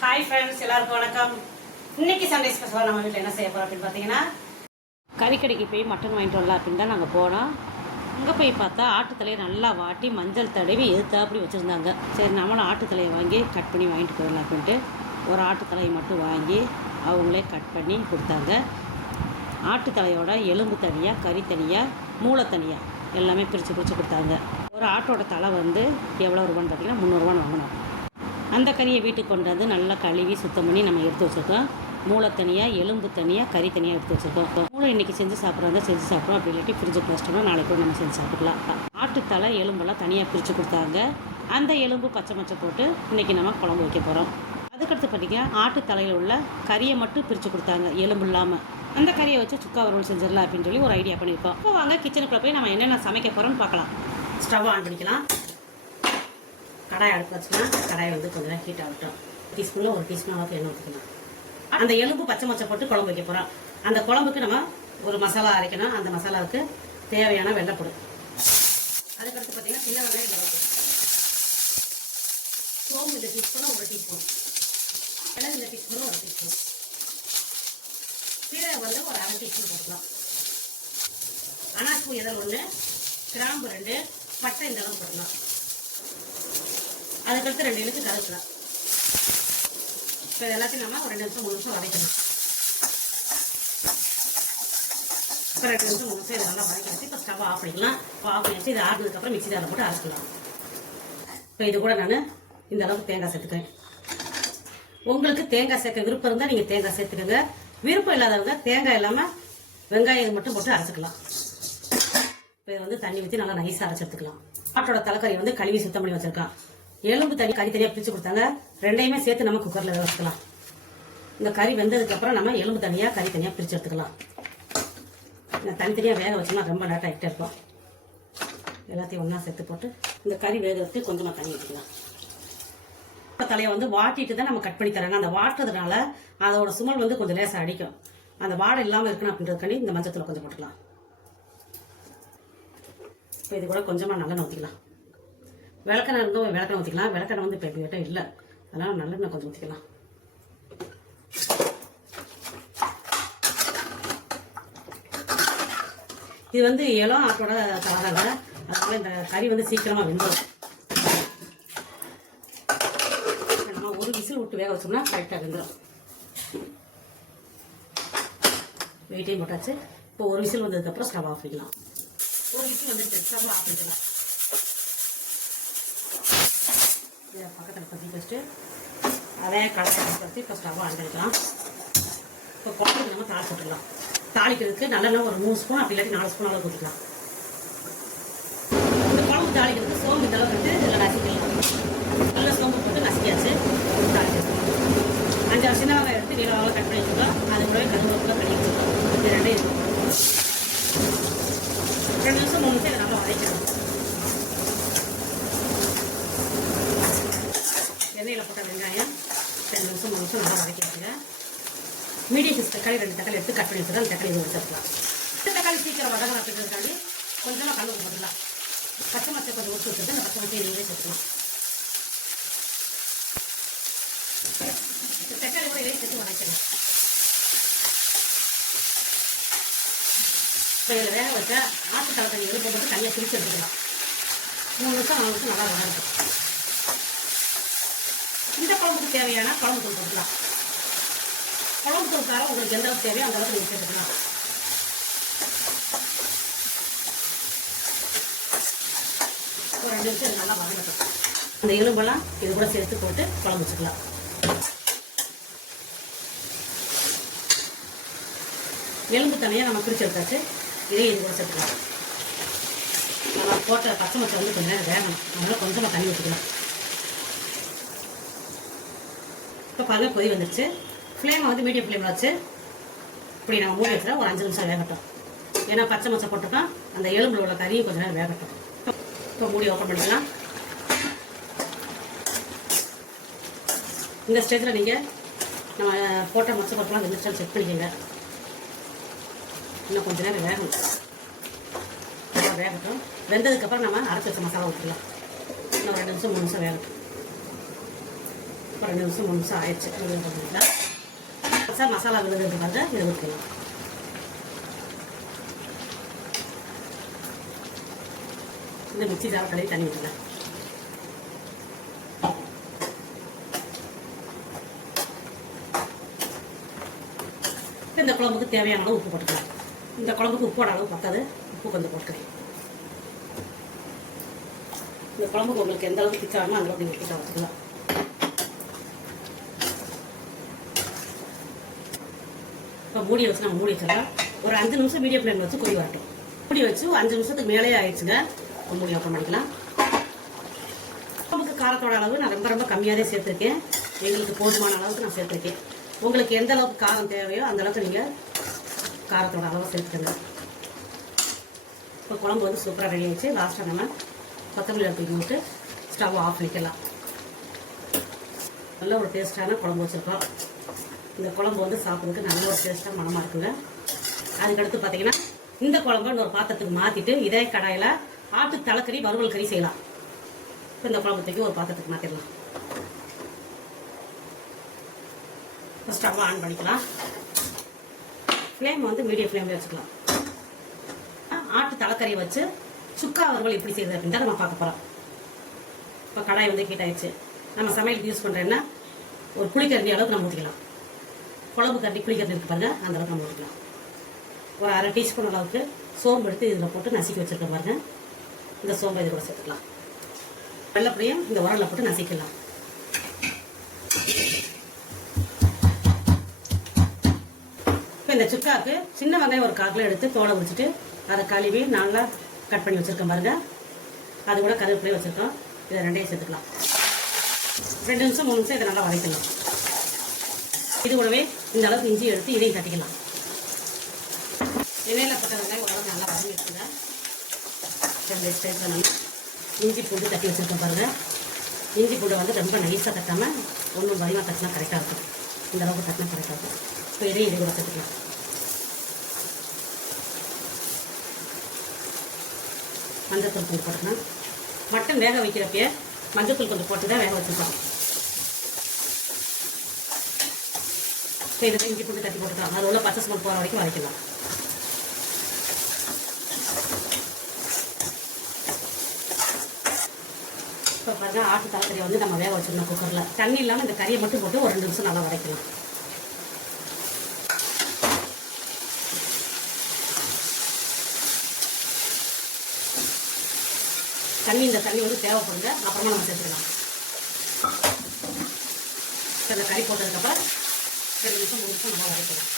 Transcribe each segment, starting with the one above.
Hi friends, எல்லாருக்கும் வணக்கம். இன்னைக்கு சண்டே ஸ்பெஷலாக நம்ம வீட்டில் என்ன செய்ய போகிறோம் அப்படின்னு பார்த்தீங்கன்னா, கறிக்கடைக்கு போய் மட்டன் வாங்கிட்டு வரலாம் அப்படின்னு தான் நாங்கள் போனோம். அங்கே போய் பார்த்தா ஆட்டுத்தலையை நல்லா வாட்டி மஞ்சள் தடவி எதிர்த்தாப்படி வச்சுருந்தாங்க. சரி, நம்மளும் ஆட்டுத்தலையை வாங்கி கட் பண்ணி வாங்கிட்டு போயிடலாம் அப்படின்ட்டு ஒரு ஆட்டுத்தலையை மட்டும் வாங்கி அவங்களே கட் பண்ணி கொடுத்தாங்க. ஆட்டுத்தலையோட எலும்பு தனியாக, கறி தனியாக, மூளை தனியாக எல்லாமே பிரித்து கொடுத்தாங்க. ஒரு ஆட்டோட தலை வந்து எவ்வளோ ரூபான்னு பார்த்தீங்கன்னா 300 ரூபான்னு வாங்கினோம். அந்த கறியை வீட்டுக்கு கொண்டு வந்து நல்லா கழுவி சுத்தம் பண்ணி நம்ம எடுத்து வச்சுருக்கோம். மூளை தனியாக, எலும்பு தனியாக, கறி தனியாக எடுத்து வச்சுருக்கோம். மூளை இன்றைக்கி செஞ்சு சாப்பிட்றதா செஞ்சு சாப்பிட்றோம். அப்படி இல்லாட்டி ஃப்ரிட்ஜுக்கு வச்சிட்டோம்னா நாளைக்கு கூட நம்ம செஞ்சு சாப்பிட்டுக்கலாம். ஆட்டுத்தலை எலும்பெல்லாம் தனியாக பிரித்து கொடுத்தாங்க. அந்த எலும்பு பச்சை மச்சை போட்டு இன்றைக்கி நம்ம குழம்பு வைக்க போகிறோம். அதுக்கடுத்து பார்த்திங்கன்னா ஆட்டுத்தலையில் உள்ள கறியை மட்டும் பிரித்து கொடுத்தாங்க, எலும்பு இல்லாமல். அந்த கறியை வச்சு சுக்கா வறுவல் செஞ்சிடலாம் அப்படின்னு சொல்லி ஒரு ஐடியா பண்ணியிருக்கோம். இப்போ வாங்க கிச்சனுக்குள்ளே போய் நம்ம என்னென்ன சமைக்க போகிறோம்னு பார்க்கலாம். ஸ்டவ் ஆன் பண்ணிக்கலாம். கடாய் அடுப்பு வச்சுக்கலாம். கடாயை வந்து கொஞ்சம் நேரம் ஹீட் ஆகட்டும். டீஸ்பூனில் 1 டீஸ்பூன் அளவுக்கு எண்ணெய் ஊற்றிக்கலாம். அந்த எலும்பு பச்சை மச்சை போட்டு குழம்பு வைக்க போகிறோம். அந்த குழம்புக்கு நம்ம ஒரு மசாலா அரைக்கணும். அந்த மசாலாவுக்கு தேவையான வெள்ளைப்பொடி. அதுக்கடுத்து பார்த்தீங்கன்னா சின்ன வெங்காயம் வெள்ளைப்பொடி, சோம்பு இந்த டீஸ்பூனில் 1 டீஸ்பூன், மிளகு இந்த டீஸ்பூனில் 1 டீஸ்பூன், சீரகம் வந்து ஒரு 1/2 டீஸ்பூன் போட்டுக்கலாம். அனாச்சி இதழ் 1, கிராம்பு 2, பட்டை இந்த அளவு போட்டுக்கலாம். அதுக்கடுத்து 2 இழுக்கு கருவேப்பிலை. இப்போ எல்லாத்தையும் நம்ம ஒரு 2 நிமிஷம் 3 நிமிஷம் வதக்கணும். இப்போ 2 நிமிஷம் 3 நிமிஷம் இதை நல்லா வதக்கி வச்சு இப்போ ஸ்டவ் ஆஃப் பண்ணிக்கலாம். ஆஃப் பண்ணி வச்சு இதை ஆறுனதுக்கப்புறம் மிக்ஸி ஜாரில் போட்டு அரைச்சிக்கலாம். இப்போ இது கூட நான் இந்த அளவுக்கு தேங்காய் சேர்த்துக்கிறேன். உங்களுக்கு தேங்காய் சேர்க்க விருப்பம் இருந்தால் நீங்கள் தேங்காய் சேர்த்துக்கோங்க. விருப்பம் இல்லாதவங்க தேங்காய் இல்லாமல் வெங்காயம் மட்டும் போட்டு அரைச்சிக்கலாம். இப்போ இதை வந்து தண்ணி ஊற்றி நல்லா நைஸாக அரைச்சி எடுத்துக்கலாம். ஆட்டோட தலைக்கறி வந்து கழுவி சுத்தம் பண்ணி வச்சிருக்கான். எலும்பு தனி, கறி தனியாக பிரித்து கொடுத்தாங்க. ரெண்டையுமே சேர்த்து நம்ம குக்கரில் வேக வச்சுக்கலாம். இந்த கறி வெந்ததுக்கப்புறம் நம்ம எலும்பு தனியாக, கறி தனியாக பிரித்து எடுத்துக்கலாம். இந்த தனித்தனியாக வேக வச்சோம்னா ரொம்ப லேட் ஆகிட்டே இருக்கும். எல்லாத்தையும் ஒன்றா சேர்த்து போட்டு இந்த கறி வேகிறதுக்கு கொஞ்சமாக தண்ணி ஊற்றிக்கலாம். தலையை வந்து வாட்டிட்டு தான் நம்ம கட் பண்ணி தராங்க. அந்த வாட்டுறதுனால அதோட சுமல் வந்து கொஞ்சம் லேசாக அடிக்கும். அந்த வாடை இல்லாமல் இருக்கணும் அப்படின்றதுக்காண்டி இந்த மஞ்சத்தூளை கொஞ்சம் போட்டுக்கலாம். இப்போ இது கூட கொஞ்சமாக நல்லெண்ணெய் ஊற்றிக்கலாம். விளக்கெண்ணெய் இருந்தும் விளக்கெண்ணெய் ஊற்றிக்கலாம். விளக்கெண்ணெய் வந்து இப்போ எப்படிக்கிட்ட இல்லை, அதனால் நல்லெண்ணெய் கொஞ்சம் ஊற்றிக்கலாம். இது வந்து இளம் ஆட்டோட தலதாங்க, அதனால இந்த கறி வந்து சீக்கிரமாக வெந்துடும். நம்ம ஒரு விசில் விட்டு வேக வச்சோம்னா கரெக்டாக வெந்துடும். வெயிட்டையும் போட்டாச்சு. இப்போ ஒரு விசில் வந்ததுக்கப்புறம் ஸ்டவ் ஆஃப் பண்ணிக்கலாம். ஒரு விசில் வந்துட்டு ஸ்டவ் ஆஃப் பண்ணிக்கலாம். இதை பக்கத்தில் பற்றி வச்சுட்டு அதே கடாயை பற்றி இப்போ ஸ்டவ் ஆன் பண்ணிக்கலாம். இப்போ குழம்புக்கு நம்ம தாளிச்சு விட்டுக்கலாம். தாளிக்கிறதுக்கு நல்லெண்ணெய் ஒரு 3 ஸ்பூன், அப்படி இல்லாட்டி 4 ஸ்பூன் அளவு ஊற்றிக்கலாம். இந்த குழம்பு தாளிக்கிறதுக்கு சோம்பு இந்த அளவுக்கு இதில் நசிக்கலாம். நல்ல சோம்பு போட்டு நசிக்காச்சு. தாளிச்சிருக்கோம். 5 சின்ன வெங்காயம் எடுத்து நீளமாக கட் பண்ணி வச்சுக்கலாம். அது கூடவே கருவேப்பிலை பண்ணி வச்சுக்கலாம். இது ரெண்டையும் 2 நிமிஷம் 3 நிமிஷம் இதை நல்லா வதக்கணும். எண்ணெயில் போட்ட வெங்காயம் 2 நிமிஷம் 3 நிமிஷம் நல்லா வதக்கி வச்சுங்க. மீடியம் சைஸ் தக்காளி 2 தக்காளி எடுத்து கட் பண்ணி வச்சுருக்கோம். அந்த தக்காளி வச்சுக்கலாம். இந்த தக்காளி சீக்கிரம் வதங்கணும் அப்படின்றதுக்காண்டி கொஞ்சமாக கல் உப்பு போட்டுக்கலாம். பச்சை மச்சை கொஞ்சம் ஊற்றி வச்சுருக்கு. அந்த பச்சை மச்சை நீங்களே சேர்த்துக்கலாம். தக்காளி கூட இலையை சேர்த்து வதக்கணும். இப்போ இதில் வேக வச்ச ஆட்டுத்தலை தண்ணி எழுப்ப போட்டு தனியாக பிரித்து எடுத்துக்கலாம். 3 நிமிஷம் 4 நிமிஷம் நல்லா வதக்கும். இந்த குழம்புக்கு தேவையான குழம்பு தூள் போட்டுக்கலாம். குழம்பு தூள் காரம் உங்களுக்கு எந்த அளவுக்கு தேவையோ அந்த அளவுக்கு நீங்கள் சேர்த்துக்கலாம். ஒரு 2 நிமிஷம் இது நல்லா வதங்கட்டும். அந்த எலும்பெல்லாம் இது கூட சேர்த்து போட்டு குழம்பு வச்சுக்கலாம். எலும்பு தனியாக நம்ம பிரித்து எடுத்தாச்சு. இதையும் இது கூட சேர்த்துக்கலாம். நம்ம போட்ட பச்சை மச்சை வந்து கொஞ்சம் நேரம் வேகணும். அதனால கொஞ்சமாக தண்ணி ஊற்றிக்கலாம். இப்போ பாருங்கள், கொதி வந்துடுச்சு. ஃப்ளேமை வந்து மீடியம் ஃப்ளேமில் வச்சு இப்படி நம்ம மூடி வச்சுட்டா ஒரு 5 நிமிஷம் வேகட்டும். ஏன்னா பச்சை மச்சை போட்டுருக்கோம். அந்த எலும்பில் உள்ள கறியும் கொஞ்சம் நேரம் வேகட்டும். இப்போ மூடி ஓப்பன் பண்ணிக்கலாம். இந்த ஸ்டேஜில் நீங்கள் நம்ம போட்ட மச்சை பருப்புலாம் வெந்துருச்சான்னு செக் பண்ணிக்கோங்க. இன்னும் கொஞ்சம் நேரம் வேகணும். வேகட்டும். வெந்ததுக்கப்புறம் நம்ம அரைச்சி வச்ச மசாலா ஊற்றிக்கலாம். இன்னும் 2 நிமிஷம் 3 நிமிஷம் வேகட்டும். 2 நிமிஷம் 3 நிமிஷம் ஆயிடுச்சு. இது பண்ணிக்கலாம். மசாலா விழுதுக்கு வந்து இதை ஊற்றிக்கலாம். இந்த மிக்சி ஜார் கழுவி தண்ணி ஊற்றலாம். இந்த குழம்புக்கு தேவையான அளவு உப்பு போட்டுக்கலாம். இந்த குழம்புக்கு உப்போட அளவு பத்தாது, உப்பு கொஞ்சம் போட்டுக்கிறேன். இந்த குழம்புக்கு உங்களுக்கு எந்த அளவுக்கு திக்காகணுமோ அந்த அளவுக்கு திக்காக வச்சுக்கலாம். இப்போ மூடியை வச்சு நம்ம மூடி வச்சிடலாம். ஒரு 5 நிமிஷம் மீடியம் ஃப்ளேம் வச்சு கொதி வரட்டும். மூடி வச்சு 5 நிமிஷத்துக்கு மேலே ஆயிடுச்சுங்க. மூடி ஓப்பன் பண்ணிக்கலாம். குழம்புக்கு காரத்தோட அளவு நான் ரொம்ப ரொம்ப கம்மியாக தான் சேர்த்துருக்கேன். எங்களுக்கு போதுமான அளவுக்கு நான் சேர்த்துருக்கேன். உங்களுக்கு எந்த அளவுக்கு காரம் தேவையோ அந்த அளவுக்கு நீங்கள் காரத்தோட அளவு சேர்த்துக்கங்க. இப்போ குழம்பு வந்து சூப்பராக ரெடி ஆகிடுச்சு. லாஸ்ட்டாக நம்ம கொத்தமல்லி தூக்கி விட்டு ஸ்டவ் ஆஃப் பண்ணிக்கலாம். நல்ல ஒரு டேஸ்ட்டான குழம்பு வச்சுருக்கோம். இந்த குழம்பு வந்து சாப்பிட்றதுக்கு நல்ல ஒரு டேஸ்ட்டாக மனமாக இருக்குங்க. அதுக்கடுத்து பார்த்தீங்கன்னா இந்த குழம்பு இன்னொரு பாத்திரத்துக்கு மாற்றிட்டு இதே கடாயில் ஆட்டு தலைக்கறி வறுவல் கறி செய்யலாம். இப்போ இந்த குழம்பு தூக்கி ஒரு பாத்திரத்துக்கு மாற்றிடலாம். ஸ்டவ் ஆன் பண்ணிக்கலாம். ஃப்ளேம் வந்து மீடியம் ஃப்ளேமில் வச்சுக்கலாம். ஆட்டு தலைக்கறியை வச்சு சுக்கா வறுவல் எப்படி செய்யுது அப்படின்னு தான் நம்ம பார்க்க போகிறோம். இப்போ கடாய் வந்து ஹீட் ஆயிடுச்சு. நம்ம சமையலுக்கு யூஸ் பண்ணுறேன்னா ஒரு புளிக்கரண்டி அளவுக்கு நம்ம ஊற்றிக்கலாம். குழம்பு கரண்டி புளிக்கரண்டி இருக்கு பாருங்க, அந்த அளவுக்கு நம்ம ஊற்றிக்கலாம். ஒரு 1/2 டீஸ்பூன் அளவுக்கு சோம்பு எடுத்து இதில் போட்டு நசுக்கி வச்சுருக்க பாருங்க. இந்த சோம்பை இது கூட சேர்த்துக்கலாம். வெள்ளைப்படியும் இந்த உரலில் போட்டு நசிக்கலாம். இப்போ இந்த சுக்காவுக்கு சின்ன வெங்காயம் ஒரு 1/4 கிலோ எடுத்து தோலை உரிச்சிட்டு அதை கழுவி நல்லா கட் பண்ணி வச்சுருக்கேன் பாருங்க. அது கூட கருவேப்பிலையும் வச்சுருக்கோம். இதை 2ஐயும் சேர்த்துக்கலாம். 2 நிமிஷம் 3 நிமிஷம் இதை நல்லா வதக்கலாம். இது கூடவே இந்த அளவுக்கு இஞ்சி எடுத்து இதையும் தட்டிக்கலாம். எண்ணெயில் பட்ட வெங்காயம் ஓரளவுக்கு நல்லா வதங்கி வச்சுங்க. 2 ஸ்டேஜில் நம்ம இஞ்சி பூண்டு தட்டி வச்சுருக்கோம் பாருங்கள். இஞ்சி பூண்டை வந்து ரொம்ப நைஸாக தட்டாமல் ஒன்றும் வடிவாக தட்டினா கரெக்டாக இருக்கும். இந்த அளவுக்கு தட்டினா கரெக்டாக இருக்கும். இப்போ இதையும் இதை கூட தட்டிக்கலாம். மஞ்சத்தூள் கொஞ்சம் போட்டுக்கலாம். மட்டன் வேக வைக்கிறப்பயே மஞ்சத்தூள் கொஞ்சம் போட்டு தான் வேக வச்சுருக்கோம். இதை இஞ்சி பூண்டு தட்டி போட்டுக்கலாம். அது உள்ள பச்சை ஸ்மெல் போகிற வரைக்கும் வதக்கலாம். இப்போ பாருங்க, ஆட்டு தலைக்கறியை வந்து நம்ம வேக வச்சிடணும் குக்கரில். தண்ணி இல்லாமல் இந்த கறியை மட்டும் போட்டு ஒரு 2 நிமிஷம் நல்லா வதக்கலாம். இந்த தண்ணி வந்து தேவைப்படுங்க, அப்புறமா நம்ம சேர்த்துக்கலாம். இந்த கறி போட்டதுக்கப்புறம் 2 நிமிஷம் 3 நிமிஷம் நல்லா வதக்கலாம்.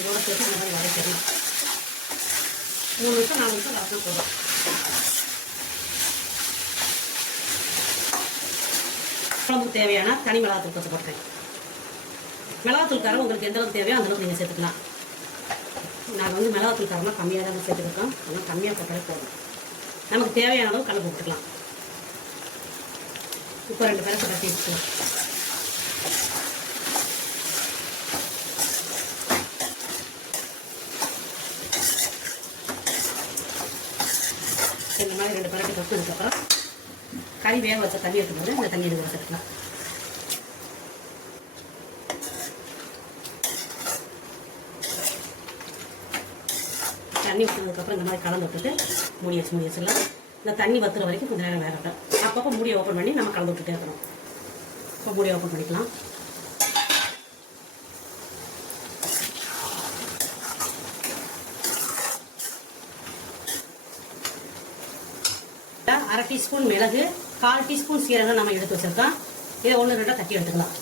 இதோட சேர்த்து இந்த மாதிரி வதக்கலாம். 3 நிமிஷம் 4 நிமிஷம் வதக்கினா போதும். குழம்புக்கு தேவையான தனி மிளகாத்தூள் கொஞ்சம் போட்டேன். மிளகாத்தூள் காரம் உங்களுக்கு எந்த அளவுக்கு தேவையோ அந்தளவுக்கு நீங்கள் சேர்த்துக்கலாம். நாங்கள் வந்து மிளகாத்தூள் காரமாக கம்மியாக தான் சேர்த்துருக்கோம். அதனால் கம்மியாக போட்டாலே போதும். நமக்கு தேவையான அளவு கலந்து போட்டுக்கலாம். இப்போ 2 பேருக்கு கட்டி வச்சுக்கலாம். இந்த மாதிரி 2 பேருக்கு கட்டினதுக்கப்புறம் கறி வேக வச்ச தண்ணி எடுத்தும்போது இந்த தண்ணி எடுத்து வச்சுக்கலாம். தண்ணி ஊற்றினதுக்கப்புறம் இந்த மாதிரி கலந்து விட்டுட்டு மூடி வச்சிடலாம். இந்த தண்ணி வத்துற வரைக்கும் கொஞ்சம் நேரம் வேகட்டும். அப்பப்போ மூடியை ஓப்பன் பண்ணி நம்ம கலந்து விட்டுட்டே இருக்கணும். இப்போ மூடியை ஓப்பன் பண்ணிக்கலாம். அரை டீஸ்பூன் மிளகு, 1/4 டீஸ்பூன் சீரகம் நம்ம எடுத்து வச்சிருக்கோம். இதை 1 2 தட்டி எடுத்துக்கலாம்.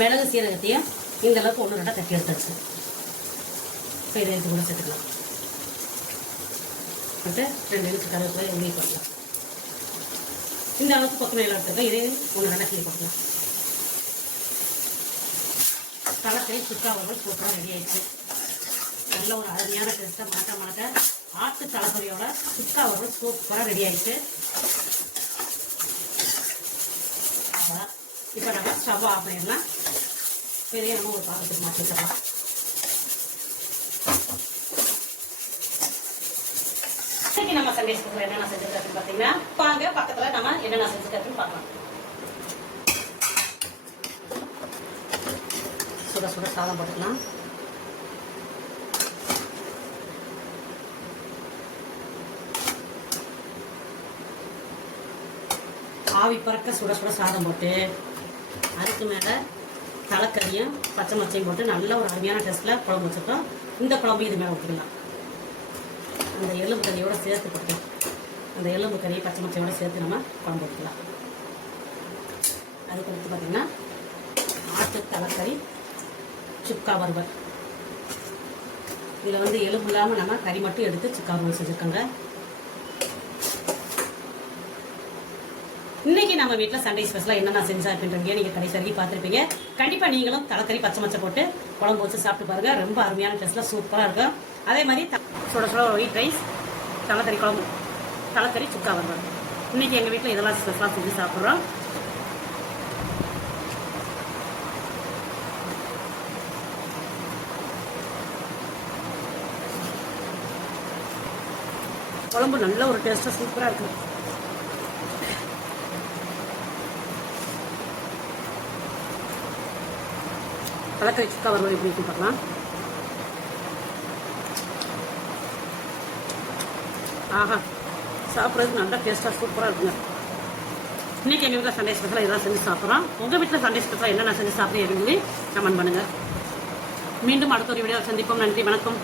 மிளகு சீரகத்தையும் இந்த அளவுக்கு 1 2 தட்டி எடுத்தாச்சு. இப்போ இதை எடுத்து கூட சேர்த்துக்கலாம். 2 நிமிஷம் கருவேப்பிலை உள்ளே போடலாம். இந்த அளவுக்கு கொத்தமல்லி எடுத்துக்கலாம். இதையும் 1 2 கிள்ளி போடலாம். தலைக்கறி சுக்கா வறுவல் சூப்பராக ரெடி ஆயிடுச்சு. நல்ல ஒரு அருமையான டேஸ்ட்டாக மணக்க ஆட்டு தலைக்கறியோட சுக்கா வறுவல் சூப்பராக ரெடி ஆயிடுச்சு. அவ்வளோதான். இப்போ நம்ம ஸ்டவ் ஆஃப் பண்ணிடலாம். பெரிய நம்ம ஒரு பாத்திரத்துக்கு மாற்றி வச்சிடலாம். இன்னைக்கு நம்ம சண்டே ஸ்பெஷல் என்னென்ன செஞ்சிருக்கோம் பார்த்தீங்கன்னா வாங்க பக்கத்தில் நம்ம என்னென்ன செஞ்சுருக்கோம் பார்க்கலாம். சுட சுட சாதம் போட்டுக்கலாம். ஆவி பறக்க சுட சுட சாதம் போட்டு அதுக்கு மேலே தலைக்கறியும் பச்சை மச்சையும் போட்டு நல்ல ஒரு அருமையான டேஸ்ட்டில் குழம்பு வச்சுருக்கோம். இந்த குழம்பு இது மேலே ஊற்றிக்கலாம். அந்த எலும்பு கறியோடு சேர்த்து போட்டுக்கலாம். அந்த எலும்பு கறியை பச்சை மச்சையோடு சேர்த்து நம்ம குழம்பு ஊற்றிக்கலாம். அதுக்கு அடுத்து பார்த்திங்கன்னா ஆட்டு தலைக்கறி சுக்கா வறுவல். இதில் வந்து எலும்பு இல்லாமல் நம்ம கறி மட்டும் எடுத்து சுக்கா வறுவல் செஞ்சுருக்கோங்க. இன்னைக்கு நம்ம வீட்டில் சண்டே ஸ்பெஷலாக என்னென்ன செஞ்சா அப்படின்றீங்க நீங்கள் கடைசி வரைக்கும் பார்த்துருப்பீங்க. கண்டிப்பாக நீங்களும் தலைக்கறி பச்சை மச்சை போட்டு குழம்பு வச்சு சாப்பிட்டு பாருங்கள். ரொம்ப அருமையான டேஸ்ட்டில் சூப்பராக இருக்கும். அதே மாதிரி சுட சுட ஒயிட் ரைஸ், தலைக்கறி குழம்பு, தலைக்கறி சுக்கா வறுவல். இன்னைக்கு எங்கள் வீட்டில் இதெல்லாம் ஸ்பெஷலாக செஞ்சு சாப்பிட்றோம். குழம்பு நல்ல ஒரு டேஸ்ட்டாக சூப்பராக இருக்கும். தலைக்கறி சுக்கா வறுவல் எப்படி இருக்கு பார்க்கலாம். ஆஹா, சாப்பிட்றதுக்கு நல்லா டேஸ்ட்டாக சூப்பராக இருக்குங்க. இன்றைக்கி எங்கள் வீட்டில் சண்டே ஸ்பெஷலாக இதெல்லாம் செஞ்சு சாப்பிட்றோம். உங்கள் வீட்டில் சண்டே ஸ்பெஷலாக என்னென்ன செஞ்சு சாப்பிட்றீங்க கமெண்ட் பண்ணுங்கள். மீண்டும் அடுத்த ஒரு வீடியோவில் சந்திப்போம். நன்றி, வணக்கம்.